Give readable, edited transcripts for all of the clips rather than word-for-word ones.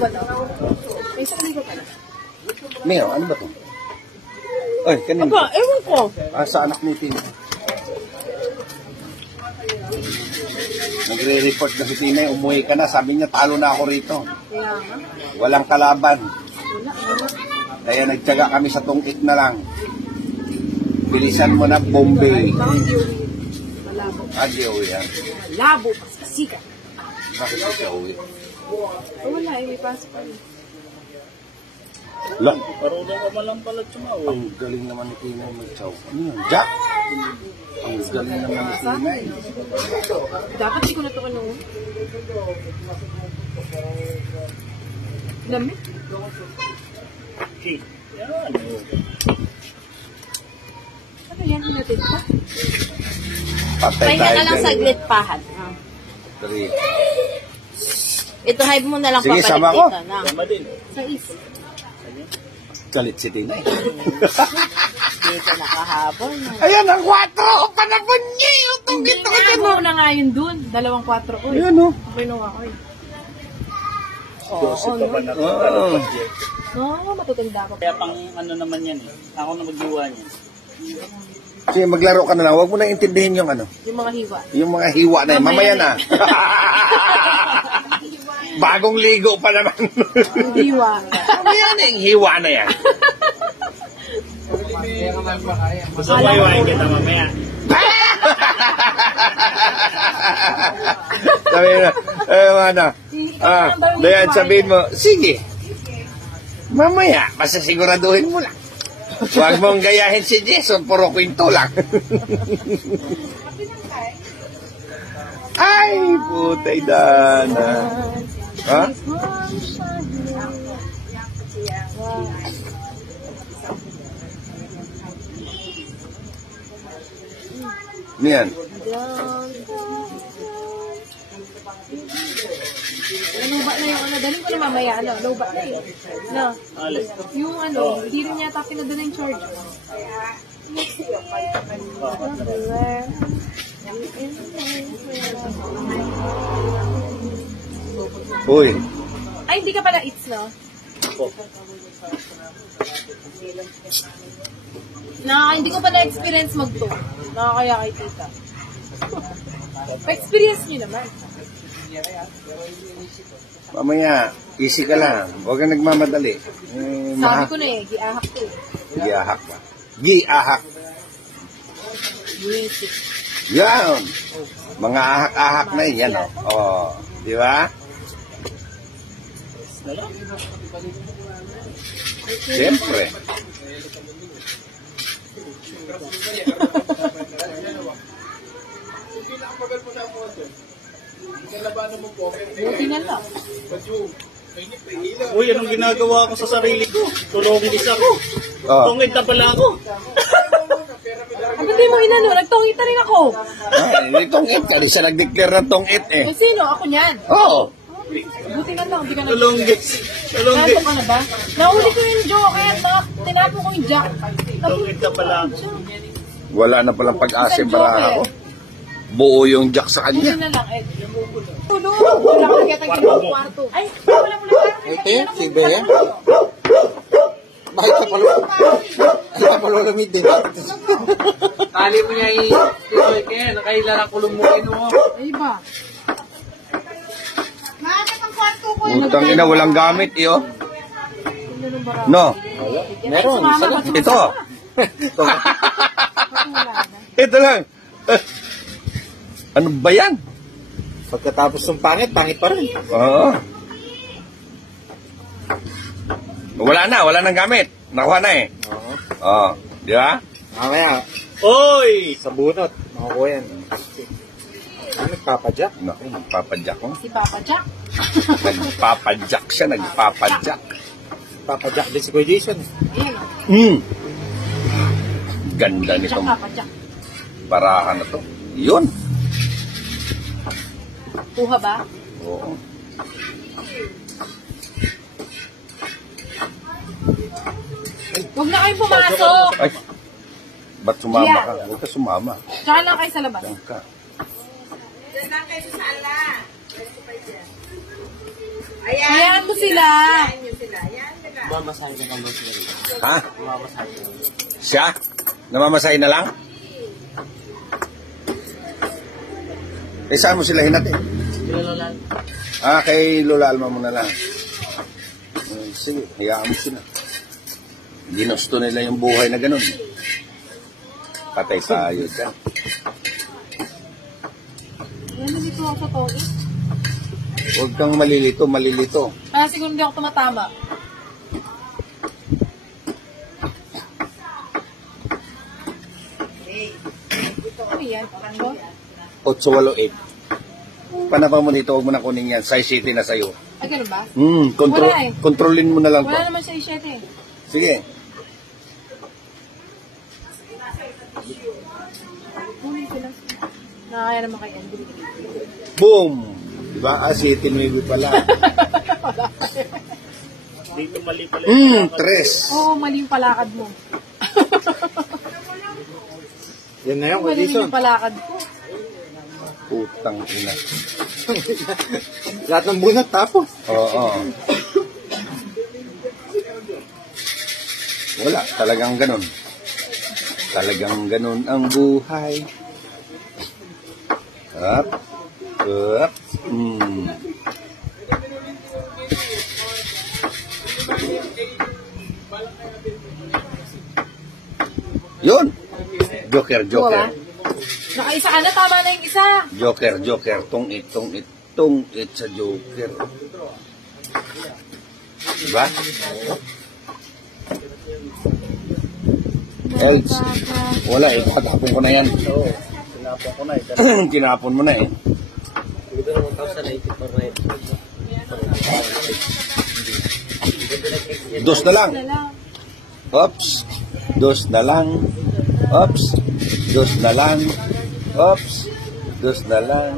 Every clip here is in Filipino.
ba daw? May sa kaligo ka na. Meo, ano ba ito? Ay, kanina. Aba, ewan ko. Sa anak ni Tina. Nagre-report na si Tina, umuwi ka na. Sabi niya, talo na ako rito. Kaya nga. Walang kalaban. Wala. Kaya nagtyaga kami sa tungkit na lang. Bilisan mo na, Bombay. Baka hindi uwi. Malabo. Hindi uwi yan. Malabo. Sikat. Bakit siya uwi? Wala, may pasok pa rin. Lang. Parulong ka man lang pala tumaw. Ang galing naman ni Tina mag-chow. Ano yun? Jack? Ang galing naman ni Tina. Dapat di ko na ito ano. Lamit. Okay. Yan. Ano yan? Hinatid ka? Patay Pahinga tayo ka lang dyan. saglit, Pahad. Three. Ito, hype mo na lang Sige, papalit sama ko. dito. Na. Tama din. Sa is. Galit si Tina eh. Dito nakahabol. Ayan ang 4! Panapon niya yung tunggit ako dyan. Ano na nga yun dun? 2-4 ko. Ayan o. Pinuha ko eh. Joseph pa ba na? Oo, matutanda ko. Kaya pang ano naman yan eh. Ako na mag-iwa niya. Sige, maglaro ka na lang. Huwag mo na intindihin yung ano. Yung mga hiwa. Yung mga hiwa na yun. Mamaya na. Bagong ligo pa naman. Yung hiwa. Mamaya na yung hiwa na yan. Gusto mo iwain kita mamaya. Sabi na, ano, dayan sabihin mo, sige, mamaya, basta siguraduhin mo lang. Huwag mong gayahin si Jason, puro kwento lang. Ay, putay dana. Ha? Niyan. Luba na yung ano, daling ko na mamaya, ano, luba na yun. No, Alin. yung ano, hindi rin yata pinadala yung charge. Uy. Ay, hindi ka pala eats, no? Hindi ko pa na-experience mag-tour. Nakakaya kay tita. Pa-experience nyo naman. Mamaya, easy ka lang. Huwag kang nagmamadali. Sabi ko na eh, giahak ko eh. Giahak ba? Giahak. Music. Yan. Mga ahak-ahak na yun. Yan, oh. Oh. Di ba? Siyempre. Buti na lang. Uy, anong ginagawa ko sa sarili ko? Tulongin isa ko. Oh. Tungit na pala ako. Ang hindi mo inano, nagtongita rin ako. Hindi tongit. Kali siya nag-declare ng tongit eh. Kung sino? Ako niyan. Oo. Buti na lang, hindi ka Tulonggis. Tulonggis. Nanto ka na ba? Nauli ko yung joke, kaya tinapo ko yung jack. Tungit na pala ako. Wala na palang pag-asa Isang para joke ako. Buo yung jack sa Buti kanya. na lang, Ed. Puno, wala ka kaya tayo kwarto. Ay, wala mo lang. Ito si Bea. Bakit ka pala? Ay, ka pala lamit din. Tali mo niya i-tuloy kaya, nakailan ang kulong mo kinuha. Ay ba? Utang ina, walang gamit iyo. No. Meron, isa lang. Ito. Ito lang. Ano ba yan? Pagkatapos ng pangit, pangit pa rin. Oo. Wala nang gamit. Nakuha na eh. Oo. Oo. Di ba? Mamaya, Oy! sa bunot, makukuha yan. Ano, nagpapadyak? Naku, nagpapadyak ko. Si Papa Jack. Nagpapadyak siya, nagpapadyak. Papadyak din si Kuya Jason. Ganda Jack, nitong Papa Jack. barahan na to. Yun. Kuha ba? Oo. Huwag na kayong pumasok. Ay, ba't sumama ka? Huwag ka sumama. Tsaka lang kayo sa labas. Diyan ka. Ayan mo sila. Mamasahe ka ba sila? Ha? Mamasahe ka. Siya? Namamasahe na lang? Eh, saan mo sila hinati? Kilala. Kay Lola Alma mo na lang. Sige, hayaan mo sila. Ginusto nila yung buhay na ganun. Patay tayo dyan. Nalilito ako sa toilet. Huwag kang malilito, malilito. Siguro hindi ako tumatama. Ano yan? 888. Panapa mo dito, huwag mo na kunin yan. Size city na sa'yo. Ay, ganun ba? Control, Wala eh. kontrolin mo na lang to. Wala naman siya i-share eh. Sige. Nakakaya naman kayo. Boom! Diba? City 9 pala. Dito mali pala yung Tres. Oo, mali yung palakad mo. Yan na yung Mali condition. yung palakad ko. Putang ina. Lahat ng bunat tapos. Oo. Wala, talagang ganun. Talagang ganun ang buhay. Up. Up. Yun. Joker, Joker. Nakaisa ka na, tama na yung isa. Joker, Joker. Tungit sa Joker. Diba? Elds. Wala eh. Katapon ko na yan. Oo. Sinapon ko na. Kinapon mo na eh. Dito naman tapos sa native pa rin. Dos na lang. Dala. Oops. Dos na lang. Oops. Dos na lang. Oops. Dos na lang.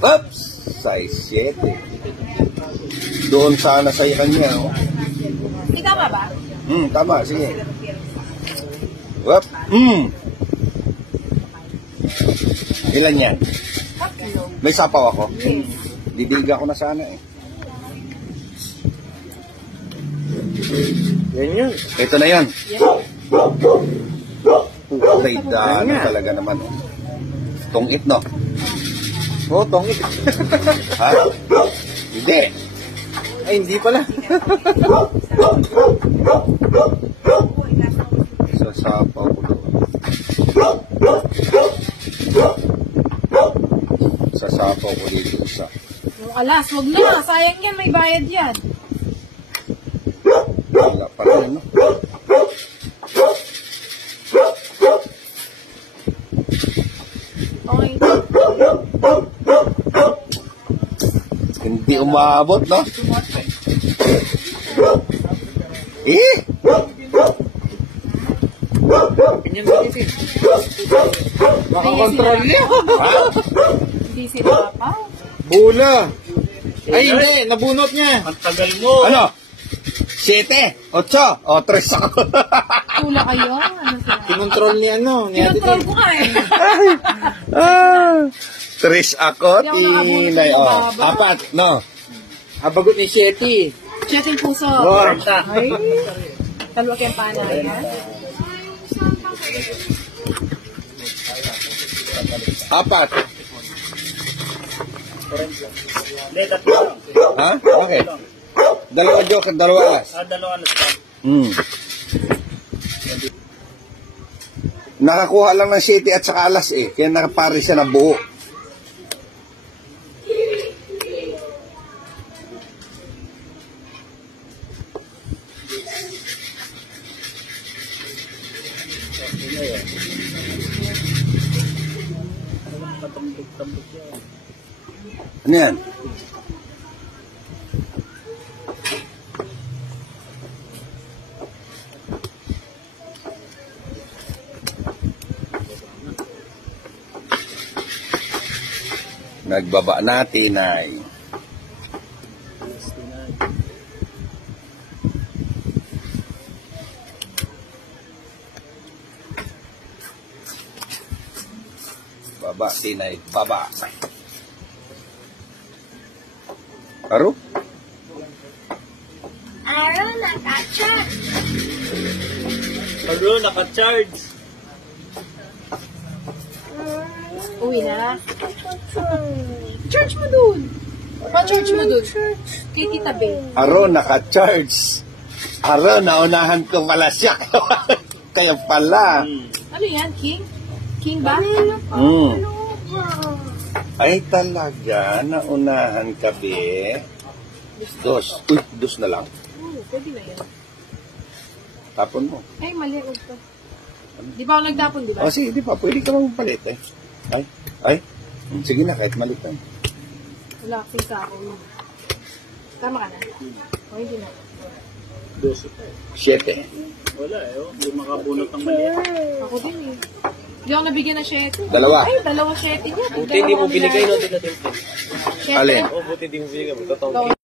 Oops. Size 7. Doon sana sa kanya. Oh. Hindi tama ba? Tama. Sige. Whoop. Ilan yan? May sapaw ako. Didiga ko na sana eh. Yan yun. Ito na yan. Putay daan talaga naman. Oh. Tungit, no? Oo, tongit. Ha? Hindi. Ay, hindi pala. Sasapaw ko doon. Sasapaw ko dito isa. Yung alas, wag na. Sayang yan, may bayad yan. Wala pa rin, no? Okay. Hindi umabot, no? Eh! Ganyan na kasi. Makakontrol niya. Ha? Hindi sila pa. Bula. Ay, hindi. Nabunot niya. Ang tagal mo. Ano? 7? 8? O, 3 ako. Tula kayo. Ano sila? Kinontrol niya, ano. Ni Ate Kinontrol Tin. ko nga eh. 3 ako, Hindi ako nakabunot tinay. ng O, mababa. 4, no? Abagot ni Shetty. Check yung puso. Wow. Ay. Talwa kayong pana. Ayan. 4. Hindi, tatlo lang. Ha? Okay. Dalawa joker, dalawa alas. Dalawa na lang. Nakakuha lang ng 7 at saka alas eh. Kaya nakapari siya na buo. Ano yan? Nagbaba natin ay baba, tinay, baba. Aro? Aro, naka-charge. Uwi na. Charge mo dun. Pa-charge mo dun. Kay Tita Bey. Aro, naka-charge. Aro, naunahan ko pala siya. Kaya pala. Ano yan, King? King ba? Ay talaga, naunahan ka, be. Dos. Uy, dos na lang. Oo, pwede na yan. Tapon mo. Ay, mali. Huwag pa. Di ba ako nagtapon, di ba? O sige, di pa. Pwede ka magpalit eh. Ay. Sige na, kahit malit lang. Wala akong sa ako. Tama ka na? O, hindi na. 12. 7. Wala eh, oh. Hindi makabunot ng mali. Ako din eh. Hindi ako nabigyan ng 7. Dalawa. Ay, dalawa 7 niya. Buti hindi mo binigay no, Tita Tilton. Alin? Oh, buti hindi mo binigay. Totoo.